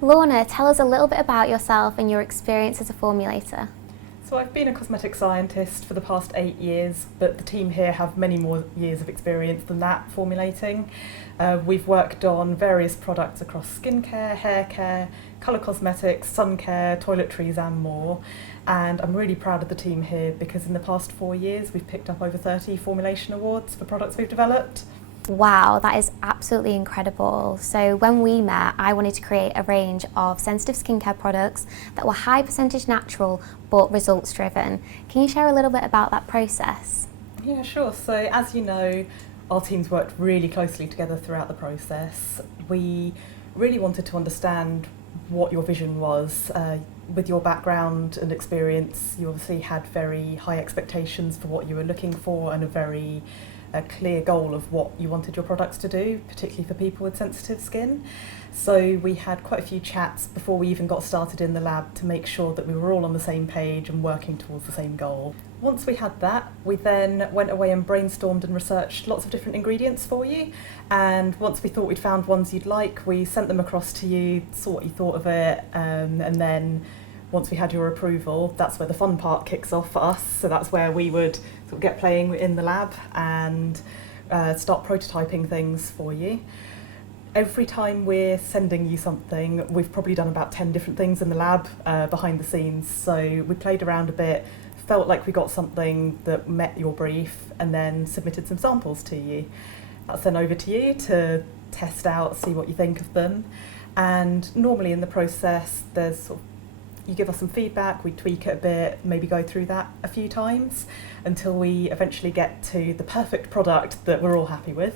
Lorna, tell us a little bit about yourself and your experience as a formulator. So I've been a cosmetic scientist for the past 8 years, but the team here have many more years of experience than that formulating. We've worked on various products across skincare, hair care, colour cosmetics, sun care, toiletries and more. And I'm really proud of the team here because in the past 4 years we've picked up over 30 formulation awards for products we've developed. Wow, that is absolutely incredible. So when we met, I wanted to create a range of sensitive skincare products that were high percentage natural but results driven. Can you share a little bit about that process? Yeah, sure. So as you know, our teams worked really closely together throughout the process. We really wanted to understand what your vision was. With your background and experience, you obviously had very high expectations for what you were looking for and a clear goal of what you wanted your products to do, particularly for people with sensitive skin. So we had quite a few chats before we even got started in the lab to make sure that we were all on the same page and working towards the same goal. Once we had that, we then went away and brainstormed and researched lots of different ingredients for you. And once we thought we'd found ones you'd like, we sent them across to you, saw what you thought of it, and then once we had your approval, that's where the fun part kicks off for us. So that's where we would sort of get playing in the lab and start prototyping things for you. Every time we're sending you something, we've probably done about 10 different things in the lab behind the scenes. So we played around a bit, felt like we got something that met your brief, and then submitted some samples to you. That's then over to you to test out, see what you think of them. And normally in the process, you give us some feedback, we tweak it a bit, maybe go through that a few times until we eventually get to the perfect product that we're all happy with.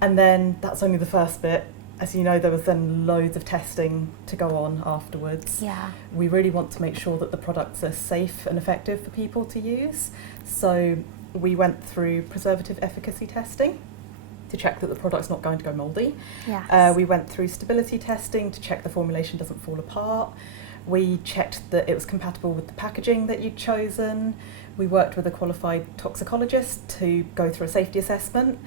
And then that's only the first bit. As you know, there was then loads of testing to go on afterwards. Yeah. We really want to make sure that the products are safe and effective for people to use. So we went through preservative efficacy testing to check that the product's not going to go mouldy. Yes. We went through stability testing to check the formulation doesn't fall apart. We checked that it was compatible with the packaging that you'd chosen. We worked with a qualified toxicologist to go through a safety assessment,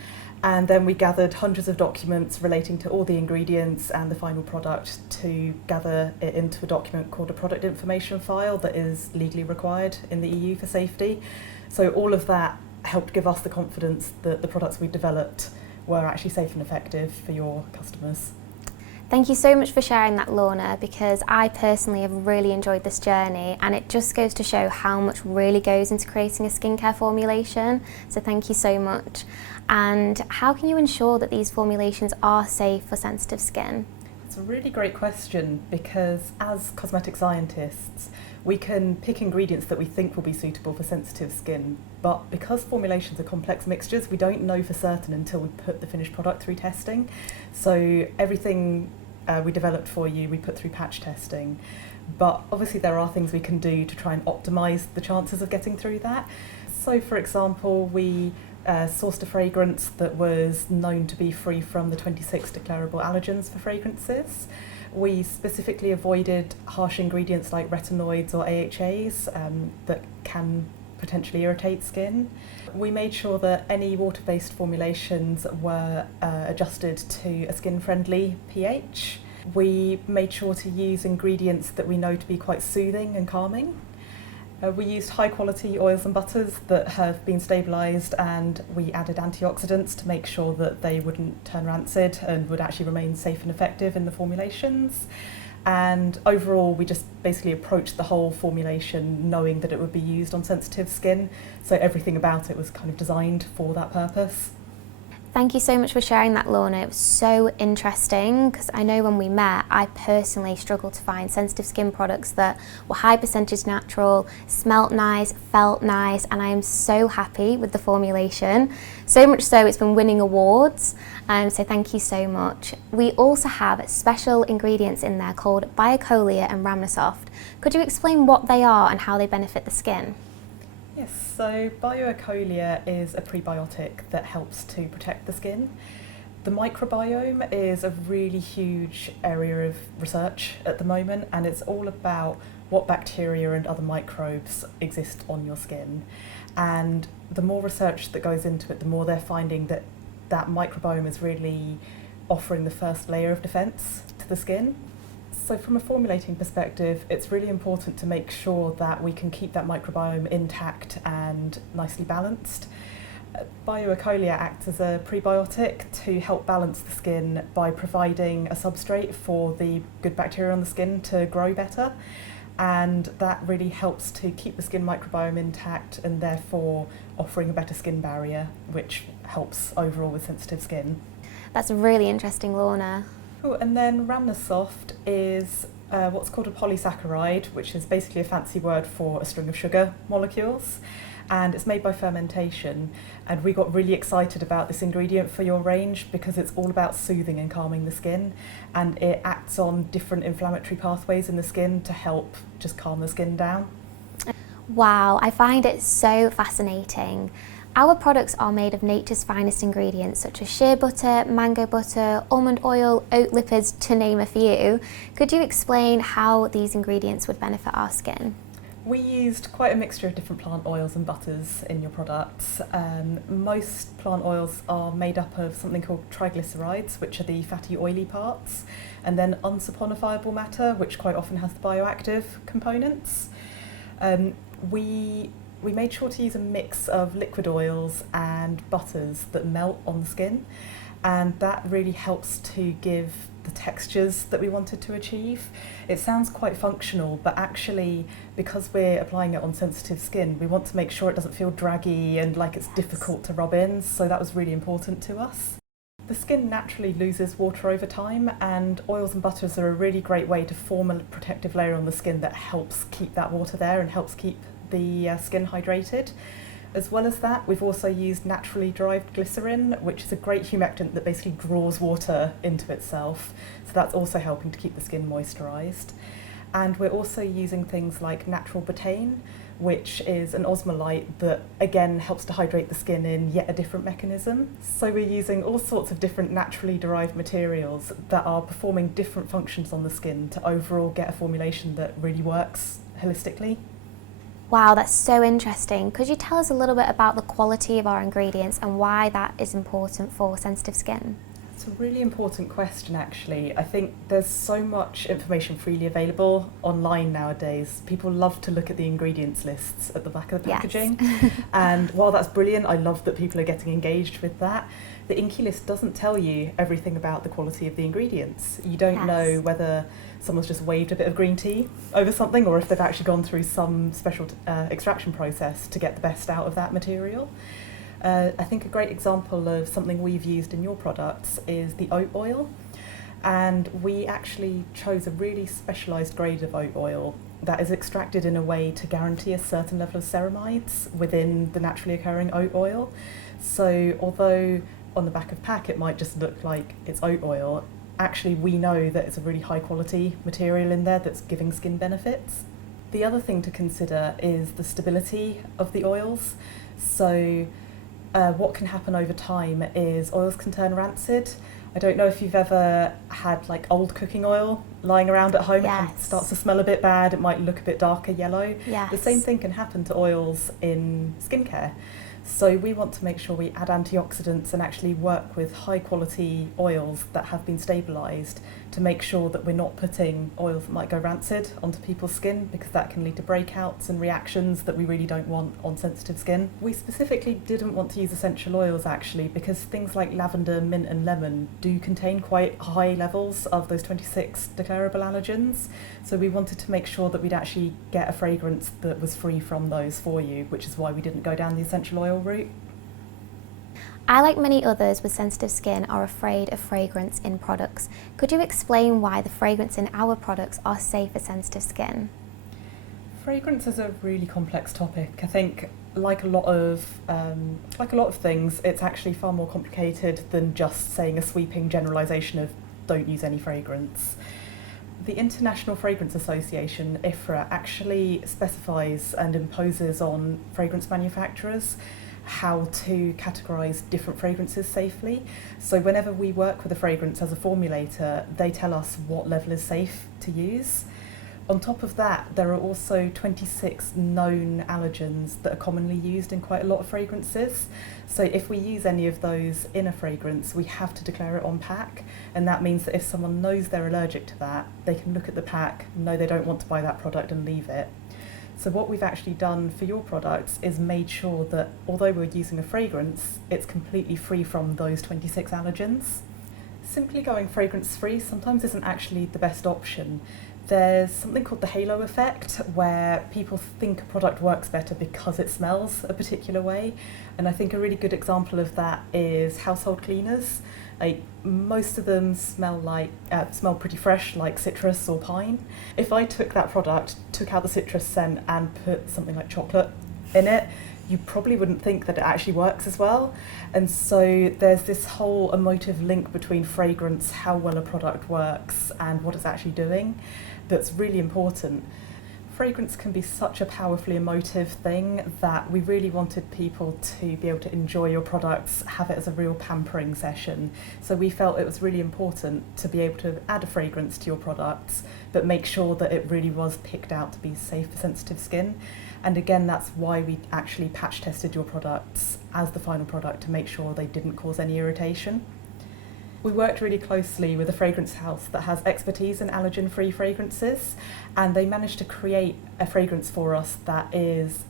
and then we gathered hundreds of documents relating to all the ingredients and the final product to gather it into a document called a product information file that is legally required in the EU for safety. So all of that helped give us the confidence that the products we developed were actually safe and effective for your customers. Thank you so much for sharing that, Lorna, because I personally have really enjoyed this journey, and it just goes to show how much really goes into creating a skincare formulation. So thank you so much. And how can you ensure that these formulations are safe for sensitive skin? It's a really great question because as cosmetic scientists, we can pick ingredients that we think will be suitable for sensitive skin, but because formulations are complex mixtures, we don't know for certain until we put the finished product through testing. So everything we developed for you, we put through patch testing. But obviously there are things we can do to try and optimise the chances of getting through that. So for example, we sourced a fragrance that was known to be free from the 26 declarable allergens for fragrances. We specifically avoided harsh ingredients like retinoids or AHAs that can potentially irritate skin. We made sure that any water-based formulations were adjusted to a skin-friendly pH. We made sure to use ingredients that we know to be quite soothing and calming. We used high-quality oils and butters that have been stabilised, and we added antioxidants to make sure that they wouldn't turn rancid and would actually remain safe and effective in the formulations. And overall, we just basically approached the whole formulation knowing that it would be used on sensitive skin, so everything about it was kind of designed for that purpose. Thank you so much for sharing that, Lorna. It was so interesting because I know when we met, I personally struggled to find sensitive skin products that were high percentage natural, smelt nice, felt nice, and I am so happy with the formulation. So much so it's been winning awards, so thank you so much. We also have special ingredients in there called Bioecolia and Rhamnosoft. Could you explain what they are and how they benefit the skin? Yes, so Bioecolia is a prebiotic that helps to protect the skin. The microbiome is a really huge area of research at the moment, and it's all about what bacteria and other microbes exist on your skin. And the more research that goes into it, the more they're finding that that microbiome is really offering the first layer of defence to the skin. So from a formulating perspective, it's really important to make sure that we can keep that microbiome intact and nicely balanced. Bioecolia acts as a prebiotic to help balance the skin by providing a substrate for the good bacteria on the skin to grow better, and that really helps to keep the skin microbiome intact and therefore offering a better skin barrier, which helps overall with sensitive skin. That's really interesting, Lorna. Oh, and then Rhamnosoft is what's called a polysaccharide, which is basically a fancy word for a string of sugar molecules, and it's made by fermentation. And we got really excited about this ingredient for your range because it's all about soothing and calming the skin, and it acts on different inflammatory pathways in the skin to help just calm the skin down. Wow, I find it so fascinating. Our products are made of nature's finest ingredients such as shea butter, mango butter, almond oil, oat lipids, to name a few. Could you explain how these ingredients would benefit our skin? We used quite a mixture of different plant oils and butters in your products. Most plant oils are made up of something called triglycerides, which are the fatty oily parts, and then unsaponifiable matter, which quite often has the bioactive components. We made sure to use a mix of liquid oils and butters that melt on the skin, and that really helps to give the textures that we wanted to achieve. It sounds quite functional, but actually, because we're applying it on sensitive skin, we want to make sure it doesn't feel draggy and like it's difficult to rub in, so that was really important to us. The skin naturally loses water over time, and oils and butters are a really great way to form a protective layer on the skin that helps keep that water there and helps keep the skin hydrated. As well as that, we've also used naturally derived glycerin, which is a great humectant that basically draws water into itself. So that's also helping to keep the skin moisturised. And we're also using things like natural betaine, which is an osmolyte that again helps to hydrate the skin in yet a different mechanism. So we're using all sorts of different naturally derived materials that are performing different functions on the skin to overall get a formulation that really works holistically. Wow, that's so interesting. Could you tell us a little bit about the quality of our ingredients and why that is important for sensitive skin? It's a really important question, actually. I think there's so much information freely available online nowadays. People love to look at the ingredients lists at the back of the packaging. Yes. And while that's brilliant, I love that people are getting engaged with that. The INCI list doesn't tell you everything about the quality of the ingredients. You don't know whether someone's just waved a bit of green tea over something or if they've actually gone through some special extraction process to get the best out of that material. I think a great example of something we've used in your products is the oat oil, and we actually chose a really specialised grade of oat oil that is extracted in a way to guarantee a certain level of ceramides within the naturally occurring oat oil. So although on the back of pack it might just look like it's oat oil, actually we know that it's a really high quality material in there that's giving skin benefits. The other thing to consider is the stability of the oils. So what can happen over time is oils can turn rancid. I don't know if you've ever had like old cooking oil lying around at home. Yes. It starts to smell a bit bad, it might look a bit darker yellow. Yes. The same thing can happen to oils in skincare. So we want to make sure we add antioxidants and actually work with high quality oils that have been stabilised to make sure that we're not putting oils that might go rancid onto people's skin, because that can lead to breakouts and reactions that we really don't want on sensitive skin. We specifically didn't want to use essential oils actually because things like lavender, mint and lemon do contain quite high levels of those 26 declarable allergens. So we wanted to make sure that we'd actually get a fragrance that was free from those for you, which is why we didn't go down the essential oil route. I, like many others with sensitive skin, are afraid of fragrance in products. Could you explain why the fragrance in our products are safe for sensitive skin? Fragrance is a really complex topic. I think, like a lot of things, it's actually far more complicated than just saying a sweeping generalisation of don't use any fragrance. The International Fragrance Association, IFRA, actually specifies and imposes on fragrance manufacturers how to categorise different fragrances safely. So whenever we work with a fragrance as a formulator, they tell us what level is safe to use. On top of that, there are also 26 known allergens that are commonly used in quite a lot of fragrances. So if we use any of those in a fragrance, we have to declare it on pack. And that means that if someone knows they're allergic to that, they can look at the pack, know they don't want to buy that product and leave it. So what we've actually done for your products is made sure that although we're using a fragrance, it's completely free from those 26 allergens. Simply going fragrance free sometimes isn't actually the best option. There's something called the halo effect, where people think a product works better because it smells a particular way. And I think a really good example of that is household cleaners. Like, most of them smell pretty fresh, like citrus or pine. If I took that product, took out the citrus scent and put something like chocolate in it, you probably wouldn't think that it actually works as well. And so there's this whole emotive link between fragrance, how well a product works, and what it's actually doing that's really important. Fragrance can be such a powerfully emotive thing that we really wanted people to be able to enjoy your products, have it as a real pampering session. So we felt it was really important to be able to add a fragrance to your products, but make sure that it really was picked out to be safe for sensitive skin. And again, that's why we actually patch tested your products as the final product to make sure they didn't cause any irritation. We worked really closely with a fragrance house that has expertise in allergen-free fragrances, and they managed to create a fragrance for us that is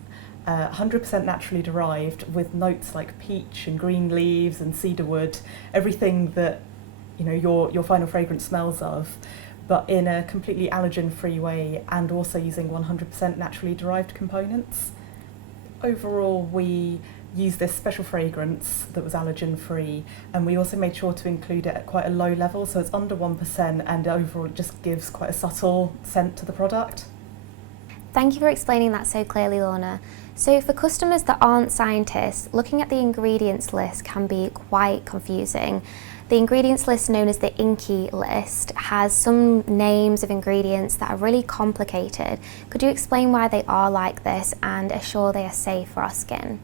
100% naturally derived, with notes like peach and green leaves and cedarwood, everything that your final fragrance smells of, but in a completely allergen-free way, and also using 100% naturally derived components. Overall, we used this special fragrance that was allergen-free, and we also made sure to include it at quite a low level, so it's under 1%, and overall it just gives quite a subtle scent to the product. Thank you for explaining that so clearly, Lorna. So for customers that aren't scientists, looking at the ingredients list can be quite confusing. The ingredients list, known as the INCI list, has some names of ingredients that are really complicated. Could you explain why they are like this and assure they are safe for our skin?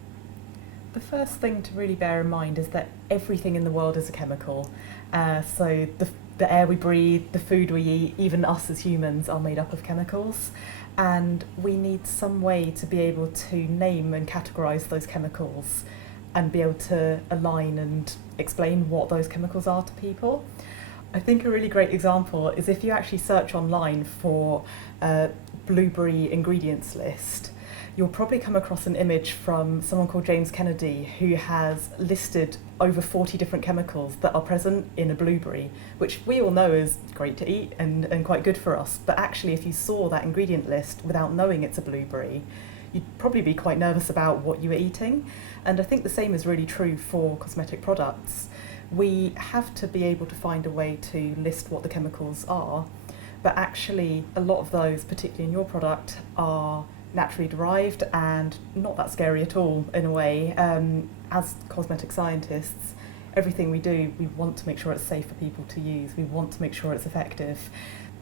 The first thing to really bear in mind is that everything in the world is a chemical. So the air we breathe, the food we eat, even us as humans are made up of chemicals. And we need some way to be able to name and categorise those chemicals and be able to align and explain what those chemicals are to people. I think a really great example is if you actually search online for blueberry ingredients list, you'll probably come across an image from someone called James Kennedy, who has listed over 40 different chemicals that are present in a blueberry, which we all know is great to eat and quite good for us. But actually, if you saw that ingredient list without knowing it's a blueberry, you'd probably be quite nervous about what you were eating. And I think the same is really true for cosmetic products. We have to be able to find a way to list what the chemicals are, but actually a lot of those, particularly in your product, are naturally derived and not that scary at all in a way. As cosmetic scientists, everything we do, we want to make sure it's safe for people to use. We want to make sure it's effective.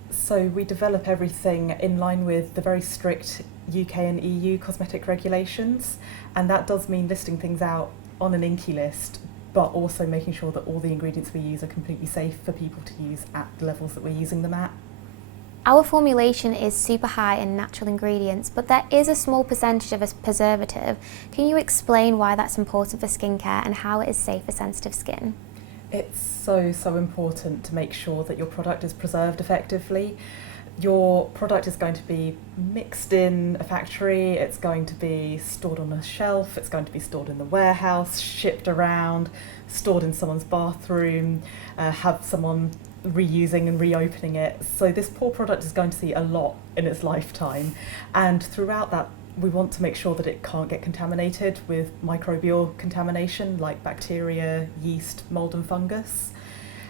So we develop everything in line with the very strict UK and EU cosmetic regulations, and that does mean listing things out on an INCI list, but also making sure that all the ingredients we use are completely safe for people to use at the levels that we're using them at. Our formulation is super high in natural ingredients, but there is a small percentage of a preservative. Can you explain why that's important for skincare and how it is safe for sensitive skin? It's so important to make sure that your product is preserved effectively. Your product is going to be mixed in a factory, it's going to be stored on a shelf, it's going to be stored in the warehouse, shipped around, stored in someone's bathroom, have someone reusing and reopening it. So this poor product is going to see a lot in its lifetime, and throughout that we want to make sure that it can't get contaminated with microbial contamination like bacteria, yeast, mold and fungus.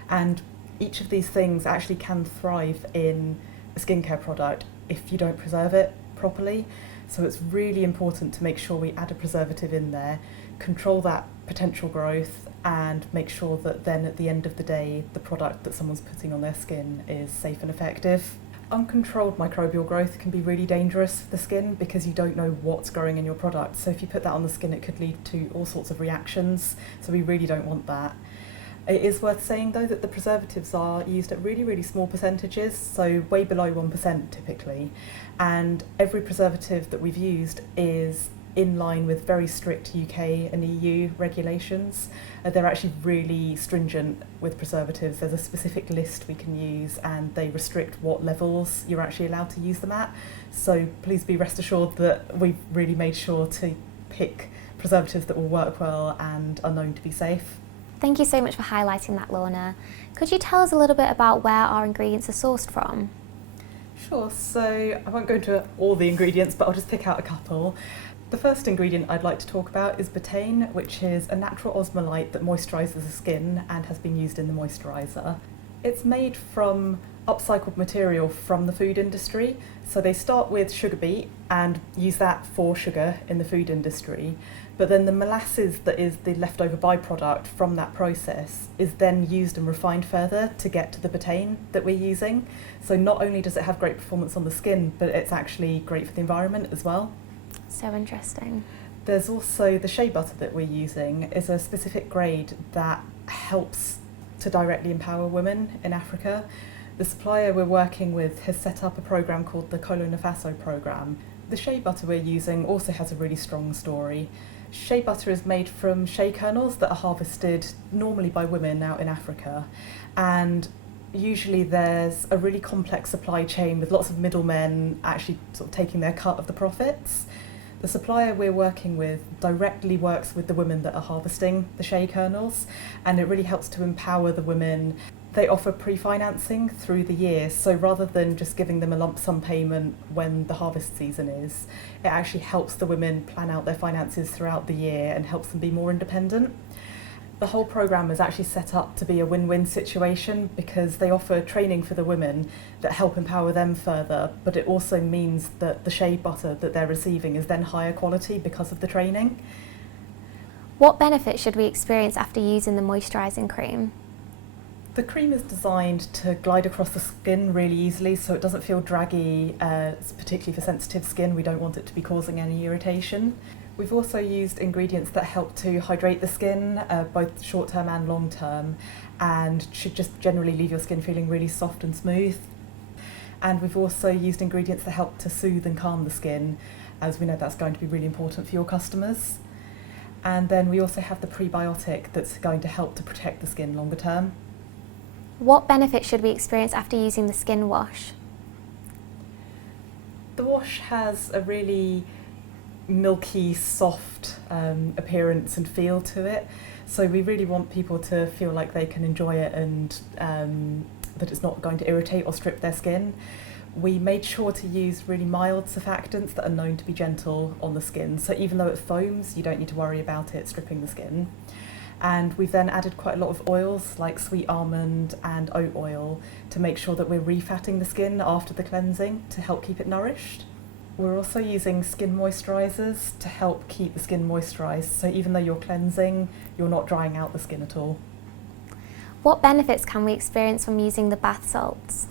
And each of these things actually can thrive in a skincare product if you don't preserve it properly. So it's really important to make sure we add a preservative in there, control that potential growth, and make sure that then at the end of the day the product that someone's putting on their skin is safe and effective. Uncontrolled microbial growth can be really dangerous for the skin because you don't know what's growing in your product. So if you put that on the skin, it could lead to all sorts of reactions. So we really don't want that. It is worth saying though that the preservatives are used at really, really small percentages, so way below 1% typically, and every preservative that we've used is in line with very strict UK and EU regulations. They're actually really stringent with preservatives. There's a specific list we can use and they restrict what levels you're actually allowed to use them at. So please be rest assured that we've really made sure to pick preservatives that will work well and are known to be safe. Thank you so much for highlighting that, Lorna. Could you tell us a little bit about where our ingredients are sourced from? Sure, so I won't go into all the ingredients, but I'll just pick out a couple. The first ingredient I'd like to talk about is betaine, which is a natural osmolyte that moisturises the skin and has been used in the moisturiser. It's made from upcycled material from the food industry, so they start with sugar beet and use that for sugar in the food industry, but then the molasses that is the leftover byproduct from that process is then used and refined further to get to the betaine that we're using. So not only does it have great performance on the skin, but it's actually great for the environment as well. So interesting. There's also the shea butter that we're using is a specific grade that helps to directly empower women in Africa. The supplier we're working with has set up a programme called the Colo Nafaso programme. The shea butter we're using also has a really strong story. Shea butter is made from shea kernels that are harvested normally by women out in Africa, and usually there's a really complex supply chain with lots of middlemen actually sort of taking their cut of the profits. The supplier we're working with directly works with the women that are harvesting the shea kernels, and it really helps to empower the women. They offer pre-financing through the year, so rather than just giving them a lump sum payment when the harvest season is, it actually helps the women plan out their finances throughout the year and helps them be more independent. The whole programme is actually set up to be a win-win situation because they offer training for the women that help empower them further, but it also means that the shea butter that they're receiving is then higher quality because of the training. What benefits should we experience after using the moisturising cream? The cream is designed to glide across the skin really easily, so it doesn't feel draggy, particularly for sensitive skin. We don't want it to be causing any irritation. We've also used ingredients that help to hydrate the skin, both short-term and long-term, and should just generally leave your skin feeling really soft and smooth. And we've also used ingredients that help to soothe and calm the skin, as we know that's going to be really important for your customers. And then we also have the prebiotic that's going to help to protect the skin longer term. What benefits should we experience after using the skin wash? The wash has a really milky, soft appearance and feel to it. So we really want people to feel like they can enjoy it and that it's not going to irritate or strip their skin. We made sure to use really mild surfactants that are known to be gentle on the skin. So even though it foams, you don't need to worry about it stripping the skin. And we've then added quite a lot of oils like sweet almond and oat oil to make sure that we're refatting the skin after the cleansing to help keep it nourished. We're also using skin moisturisers to help keep the skin moisturised, so even though you're cleansing, you're not drying out the skin at all. What benefits can we experience from using the bath salts?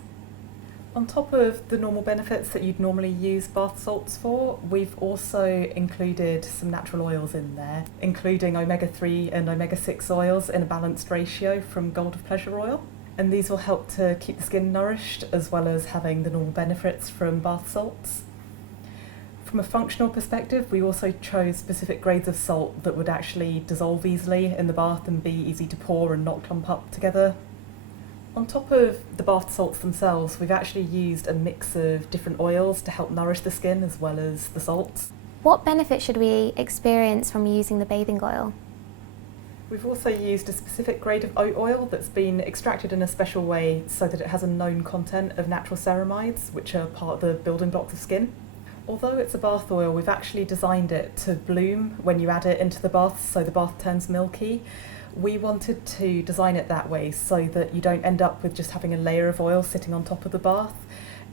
On top of the normal benefits that you'd normally use bath salts for, we've also included some natural oils in there, including omega-3 and omega-6 oils in a balanced ratio from Gold of Pleasure oil. And these will help to keep the skin nourished as well as having the normal benefits from bath salts. From a functional perspective, we also chose specific grades of salt that would actually dissolve easily in the bath and be easy to pour and not clump up together. On top of the bath salts themselves, we've actually used a mix of different oils to help nourish the skin as well as the salts. What benefit should we experience from using the bathing oil? We've also used a specific grade of oat oil that's been extracted in a special way so that it has a known content of natural ceramides, which are part of the building blocks of skin. Although it's a bath oil, we've actually designed it to bloom when you add it into the bath, so the bath turns milky. We wanted to design it that way so that you don't end up with just having a layer of oil sitting on top of the bath.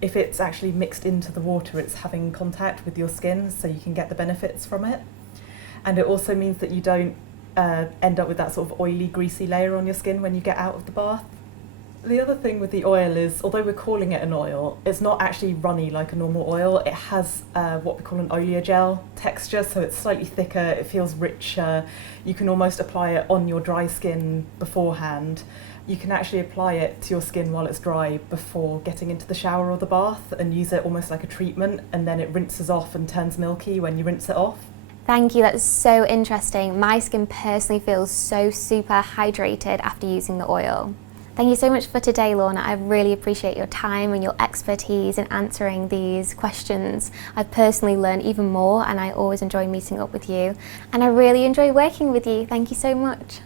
If it's actually mixed into the water, it's having contact with your skin, so you can get the benefits from it. And it also means that you don't end up with that sort of oily, greasy layer on your skin when you get out of the bath. The other thing with the oil is, although we're calling it an oil, it's not actually runny like a normal oil. It has what we call an oleogel texture, so it's slightly thicker, it feels richer. You can almost apply it on your dry skin beforehand. You can actually apply it to your skin while it's dry before getting into the shower or the bath and use it almost like a treatment, and then it rinses off and turns milky when you rinse it off. Thank you, that's so interesting. My skin personally feels so super hydrated after using the oil. Thank you so much for today, Lorna. I really appreciate your time and your expertise in answering these questions. I've personally learned even more, and I always enjoy meeting up with you. And I really enjoy working with you. Thank you so much.